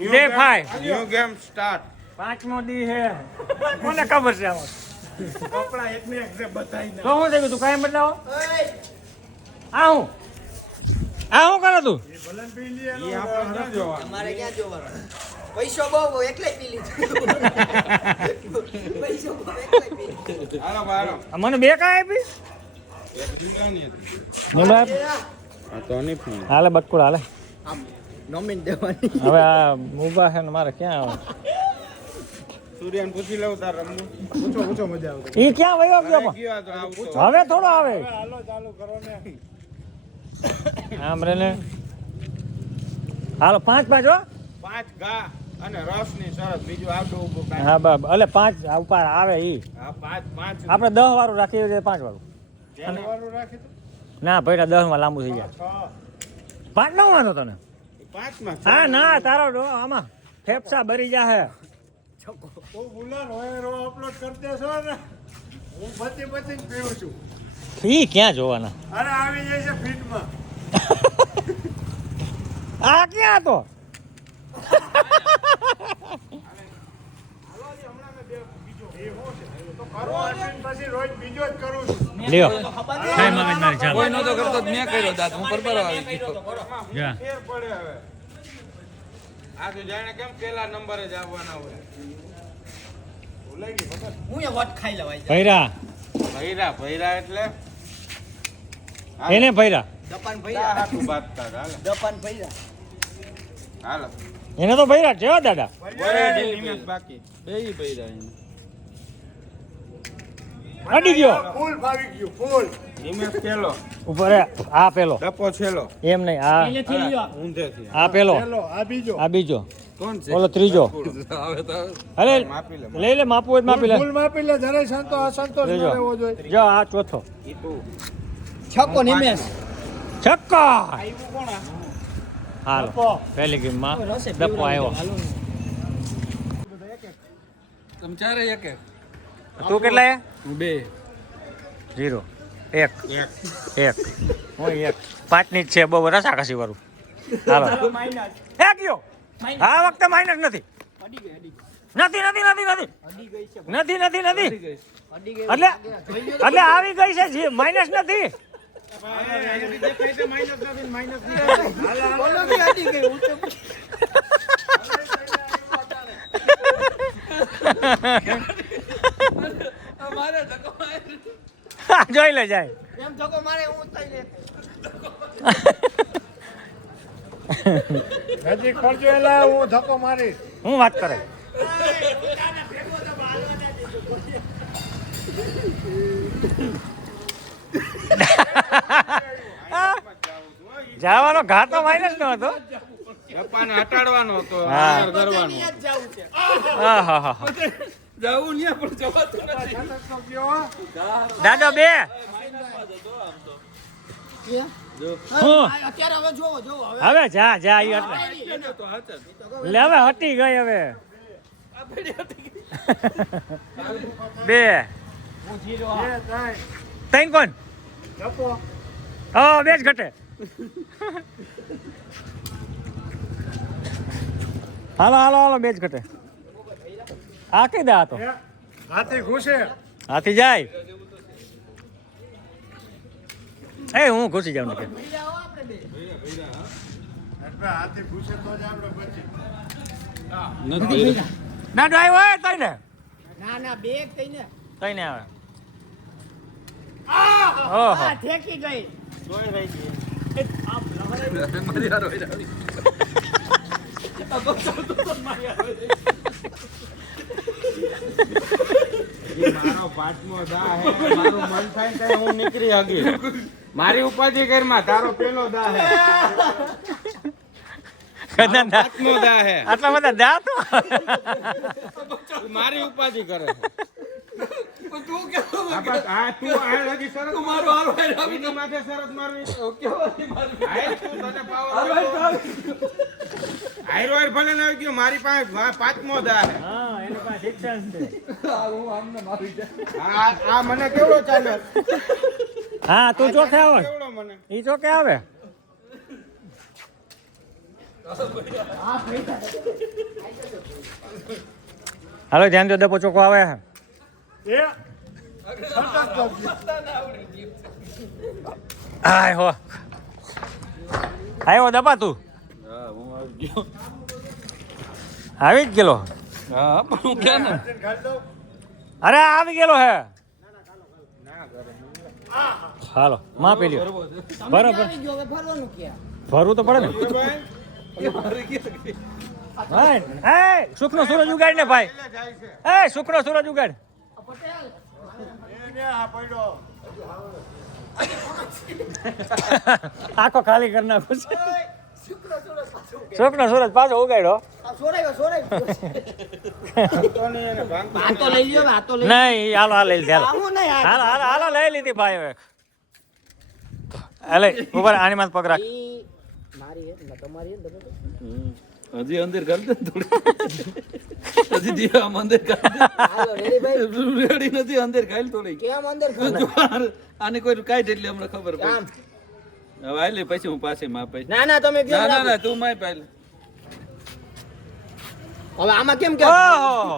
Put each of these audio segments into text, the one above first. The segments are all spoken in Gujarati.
દે ભાઈ ન્યુ ગેમ સ્ટાર્ટ. પાંચમો દી હે કોને ખબર છે આમાં કપડા એકને એક છે બધાયના. તો હું થઈ તું કાંઈ બદલાવો આ હું કરો તું ઈ આપણે ન જોવાનું. અમારે ક્યાં જોવાનું પૈસો બહુ એટલે પી લીધું પૈસો બહુ એટલે પી લીધું હાલો હાલો. મને બે કાંઈ આપી એક જીવવાની હતી. મોબાઈલ આ તો નહીં ફોન. હાલે બટકુડ હાલે આમ નોમિન દેવાની હવે આ ઊભા છે ને મારે ક્યાં આવે સૂર્યને પૂછી લઉં તાર રમવું. પૂછો મજા આવશે. ઈ ક્યાં વયો ગયો પણ ગયો તો આવતો. હવે થોડો આવે હાલો ચાલુ કરો ને. આમ રે ને હાલો 5 હો 5 ઘા અને રસની શરત. બીજું આડું ઊભું કાંઈ. હા બાબ એટલે 5 ઉપર આવે ઈ હા 5 આપણે 10 વાળું રાખીએ 5 વાળું વાળું રાખી તો ના ભઈરા 10 માં લાંબુ થઈ જાય 5 નો વાંધો તને 5 માં. હા ના તારો આમાં ફેફસા ભરી જાહે તો બુલાન હોય રો અપલોડ કરી દેશો ને. હું બચી પીવું છું. ઈ ક્યાં જોવાના અરે આવી જાય છે ફીટમાં. આ ક્યાં તો પછી રોજ બીજો જ કરું છું. લ્યો કાઈ મગજ મારી ચાલ કોઈ નતો કરતો તો મેં કર્યો દાદ હું પરબરો આવી ગયો જા ફેર પડે હવે. આ તો જાણે કેમ પેલા નંબરે જ આવવાના હોય. ભૂલાઈ ગઈ ખબર. હું એ વટ ખાઈ લવાય ભઈરા ભૈરા એટલે એને ભઈરા દપાન તા ભૈયા હાથું બાંધતા હતા. હાલો દપાન ભૈયા હાલો. એને તો ભઈરા છે હો દાદા ભૈરા નિમેષ બાકી. બેય બૈરા અડી ગયો ફૂલ ફાવી ગયું ફૂલ. નિમેષ પેલો ઉપર આ પેલો ડપો છેલો એમ નહીં આ ઊંધેથી. આ પેલો આ બીજો આ બીજો કોણ છે ઓલો ત્રીજો આવે તો અરે માપી લે. લઈ લે માપવું હોય તો માપી લે માપી લે. જરાય સંતોષ અસંતોષ ન લેજો. રહેવો જોઈએ. જો આ ચોથો ઈ તું. છક્કો નિમેશ છક્કા આવ્યું કોણ આ? હાલો પહેલી ગેમમાં ડપ્પો આવ્યો તમ ચારે એક એક તું કેટલા હું બે 0 1 હું 1 5 ની જ છે બહુ રસાકસી વાળું હાલો હે ગયો આ વખતે માઇનસ નથી નથી એટલે આવી ગઈ છે જી માઇનસ નથી દેખાય છે માઇનસ નથી માઇનસ નહીં. બોલો કે અડી ગઈ હું તો મારે ધક્કો મારે જોઈ લે જાય એમ ધક્કો મારે હું થઈ લે હજી ખર્ચો એલા હું ધક્કો મારીશ. હું વાત કરે જવાનો ઘા તો માઇનસ નો હતો પપ્પાને હટાડવાનો હતો. હા. હાર કરવાનો. જાવું છે આહાહા. જાવું ન્યા પણ જવાતું નથી દાદા બે હું અત્યારે હવે જોવો જોવો હવે હવે જા જા ઈ એટલે એને તો હાચર લે હવે હટી ગઈ હવે આ પેડી હતી બે ત્રણ કોણ બે જ ઘટે હાલો બે જ ઘટે આ કઈ દે આ તો હાથી ઘૂસે. હાથી જાય એ હું ઘૂસી જાઉં ને હાથી ઘૂસે તો જ આપણે બચી. નથી ના ડ્રાઈવ હોય તઈ ને ના ના બેગ થઈને તઈ ને આવે ઓહો આ ઠેકી ગઈ મારી હારો આવી મારો પાંચમો દા હે. મારું મન થાય ને ત્યારે હું નીકળી હગી. મારી ઉપાધિ કરમાં તારો પેલો દા હે. પાંચમો દા હે. આટલા બધા દા તો મારી ઉપાધિ કરે. તું કેવો હા તું આ લગી શરત તું મારો હારો આવી એની માથે શરત મારવી. કેવો મારી હાય તું તને પાવર હારો હાયરો હાયર ભલે ન આવી ગયો. મારી પાસે પાંચમો દા હે. હા એની પાસે શિક્ષણ છે હું આમને મારી જાય આ મને કેવડો ચાલે. હા તું ચોથે આવે કેવડો મને. ઈ ચોકે આવે હાલો ધ્યાન દો ડબ્બો ચોખ્ખો આવે હાય હો આવ્યો દબા તું આવી જ ગયેલો હા પણ હું ક્યાં ને અરે આવી ગયેલો હે હાલો માપી લ્યો બરાબર આવી ગયો, હવે ફરવાનું ક્યાં? ભરવું તો પડે ને ભાઈ સુખનો સૂરજ ઉગાડ ને ભાઈ સુખનો સૂરજ ઉગાડ આખો ખાલી કરી નાખો છે સુખનો સૂરજ પાછો ઉગાડ્યો આ સોરાયો. હાથ તો લઈ લ્યો, હવે હાથ તો લઈ નહીં હાલો હાલ લઈ લીધી હાલો આવું નહીં, હાથ. હાલો હાલો હાલો લઈ લીધી ભાઈ હવે હાલે ઉપર આની માં પગ રાખ ઈ મારી હે ને તમારી હે ને તમે તો. હજી અંદર ગાલ દે થોડી હજી દિયા આમ અંદર ગાલ દે હાલો રેડી ભાઈ. રેડી નથી અંદર ગાલ થોડી કેમ અંદર ખાના? આને કોઈ કાઢ એટલે હમણાં ખબર આમ. પડી હવે આલે પછી હું પાસે માં પછી ના ના તમે કેમ ના ના રાખો? ના તું માય પહેલે હવે આમાં કેમ કેમ? ઓહો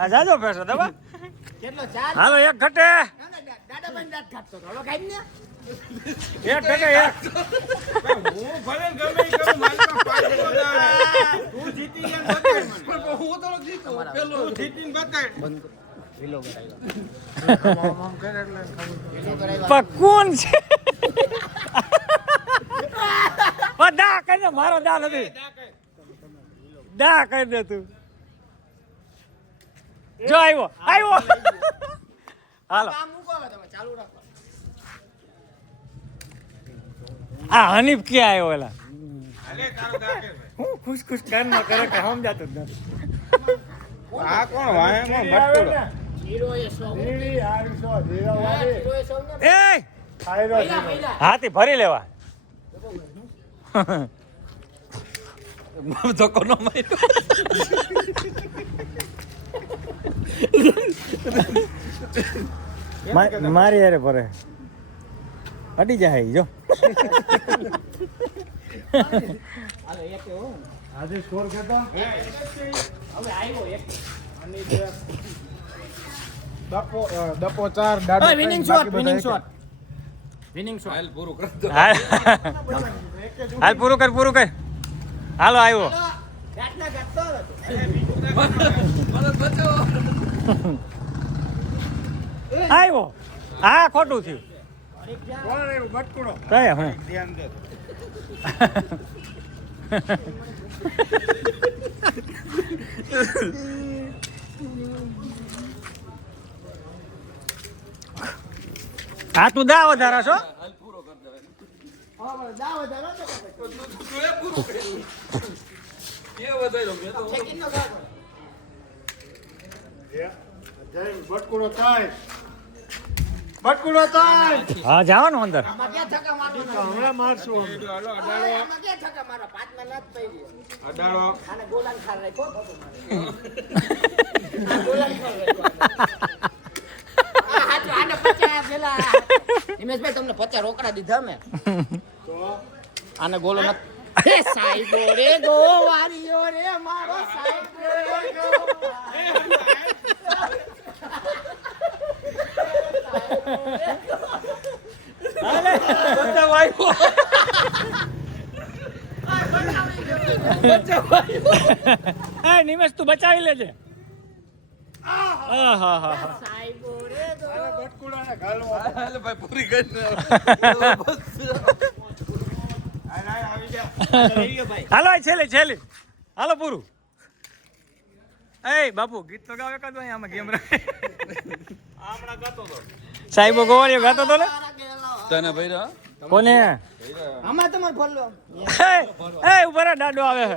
આ જાજો ફેરસો દબા કેટલો ચાર? હાલો એક ઘટે ના ના દાદાભાઈ દાંત કાપતો હતો. હવે ખાઈ ને. એક ઘટે એક હું ભલે ગમે ઈ કરું, મારી પાસે પાંચસો દાડા. તું જીતી એમ બતાય મને. હું તો જીતો પેલો તું જીતીને બતાય. પણ કોણ છે પણ દા કરી દે મારો દા નથી દા કરી દે તું જો આવ્યો આવ્યો હાલો આ મૂકો હવે તમે ચાલુ રાખો. આ હનીફ ક્યાં આવ્યો એલા હાલે તારો દાખલ ભાઈ. હું ખુશ ખુશ કર ન કરે કે સમજાતું જ નથી આ કોણ વાયામાં ભટકુડો? હીરો એ સો. હીરો એ સો ને. એ પહેલા, પહેલા. હાથી ભરી લેવા ધક્કો ન માર્યો મારી યારે ભરે અડી જાય જો હાલો એક હો. આજે સ્કોર કેતો હવે આવ્યો એક. દપો 4 દાડો ઓય winning shot, winning shot. Winning shot. હાલ પૂરું કર દો હાલ પૂરું કર હાલો આવ્યો ગાંઠના ગાંઠતો હતો. મને બચાવો આવ્યો હા ખોટું થયું કોણ એવું ભટકુડો? કયા હું ધ્યાન દે. હા તું દા વધારા છો હાલ પૂરો કર દો હા, બસ, જાઓ વધારો તો પછી. તું એ પૂરું કર્યું એ વધાર્યો મેં તો સેકન્ડનો ગાળો. હા જવાનું અંદર આમાં ક્યાં છક્કા મારવાનો? હાલો ઓય, આમાં ક્યાં છક્કા મારવા? પાંચમાં ના જ પડી ગયો. અડાડો. આને ગોલાન ખાર રાખ્યો. આ ગોલાન ખાર રાખ્યો. આ હાચું, આને 50 પેલા હિમેશભાઈ તમને 50 રોકડા દીધા મેં. આને ગોલો નત હે સાઈબો રે ગોવારીઓ રે મારો સાઈબો રે નિમેશ તું બચાવી લેજે આહાહા. સાઈબો રે હાલ ભાઈ પૂરી કરી દો હાલો આ છેલ્લી હાલો પૂરું એ બાપુ ગીત તો ગાવે કાઢો આમાં ગેમ રહે સાહેબો ગોવાળીઓ ગાતો તો ને તને ભાઈ રા કોને આમાં તમાર ફોલો એ ઉપર દાડો આવે છે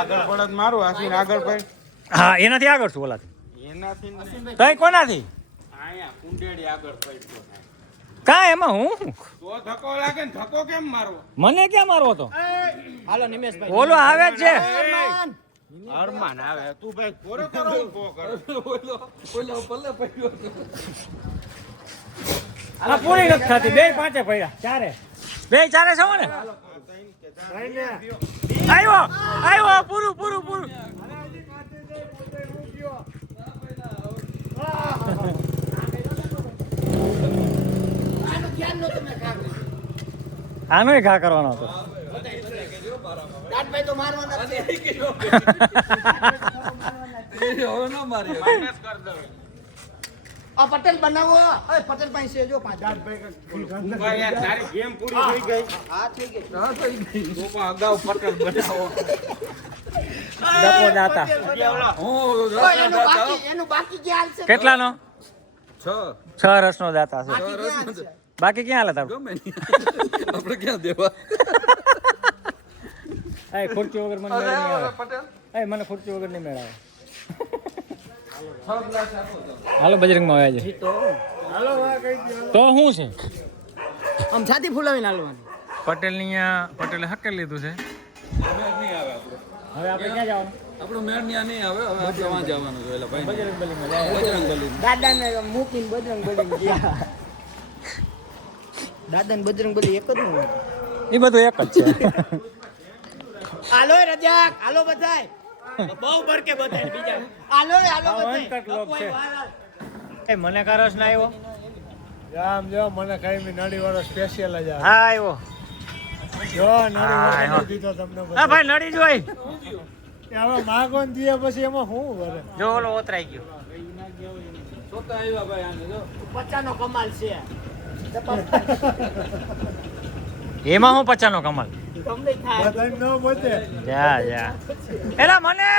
આગળ પડત મારું આસીન આગળ પડ. હા એનાથી આગળ છું ઓલાથી એનાથી નહીં. તઈ કોનાથી આયા કુંડેડી આગળ પડ્યો. કા એમાં હું તો ધક્કો લાગે ને ધક્કો કેમ મારવો? મને ક્યાં મારવો હતો હાલો નિમેશભાઈ ઓલો આવે જ છે અરમાન આવે તું ભાઈ કોરો કરો ઊભો કરો. ઓલો પલ્લે પડ્યો આ પૂરી નથી થતી બે પાંચે પડ્યા ચારે બે ચારે છો ને આવ્યો પૂરું પૂરું પૂરું આનું ધ્યાન નહોતું મેં કાઢ્યું. આનોય ઘા કરવાનો હતો દાદભાઈ તો મારવાના જ છે. હવે ન મારી આ પટેલ બનાવો. ઓય પટેલ પાસે છે જો 5. ભાઈ યાર તારી ગેમ પૂરી થઈ ગઈ. હા થઈ ગઈ. હા થઈ ગઈ તો પણ અગાઉ પટેલ બનાવો ડકો દાતા ઓય એનું બાકી ક્યાં હાલશે? કેટલાનો 6 6 રસનો દાતા છે બાકી ક્યાં હાલશે? બાકી ક્યાં હાલે તારું ગમે નહીં આપણે ક્યાં દેવા એ ખુરચી વગર મને મેળ નહીં આવે પટેલ એ મને ખુરચી વગર નહીં મેળ આવે હાલો બજરંગમાં આવ્યા છે તો શું છે આમ છાતી ફૂલાવીને હાલવાની. પટેલે હકે લીધું છે મેળ નહીં આવે હવે આપણે ક્યાં જવાનું આપણો મેળ ત્યાં નહીં આવે હવે આપણે વાં જવાનું છે એટલે ભાઈ બજરંગબલીમાં જાય બજરંગબલી દાદાને મૂકીને બજરંગ બલી ગયા. દાદાને બજરંગ બલી એક જ ન હોય. એ બધું એક જ છે હાલો રજાક, હાલો બધાય. બહુ બરકે બધાય બીજા. હાલો હાલો આ બધાય. વંકટ લોક છે. કોઈ વાર હાલ. એ મને કા રસ ના આવ્યો જામ જો મને કઈ મી નડી વાળો સ્પેશિયલ જ આવે હા આવ્યો જો નડી હા, વાળો હા. દીધો તમને હા ભાઈ નડી જોઈ હવે માગો ને દીએ પછી એમાં શું કરે જો ઓલો ઓતરાઈ ગયો સોતા આવ્યા ભાઈ આને જો 50 નો કમાલ છે. એમાં હું પચાનો કમાલ તમને થાય. બધાને ન બચે જા એલા મને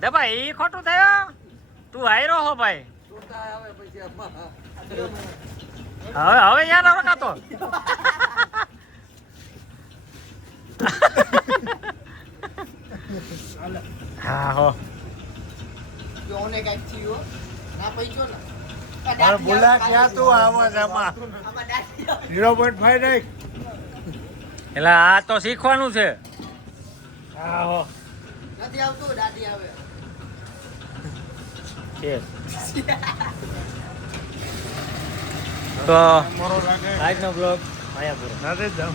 દબા એ ખોટું થયો તું હાયરો હો ભાઈ સોતા આવે પછી આમાં હવે યાર હવે કાતો હા હો જો ઓને કાંઈક થયું હો. ના પૈસો ને. આ પણ દાંત બોલા આવે, ક્યાં તું આવાજ આમાં આમાં દાંત આવે. 0.5 નાખ એલા આ તો શીખવાનું છે હા હો નથી આવતું દાદી આવે. છે તો મોરો લાગે આજનો બ્લોગ અહીંયા પૂરો નથી જ જામ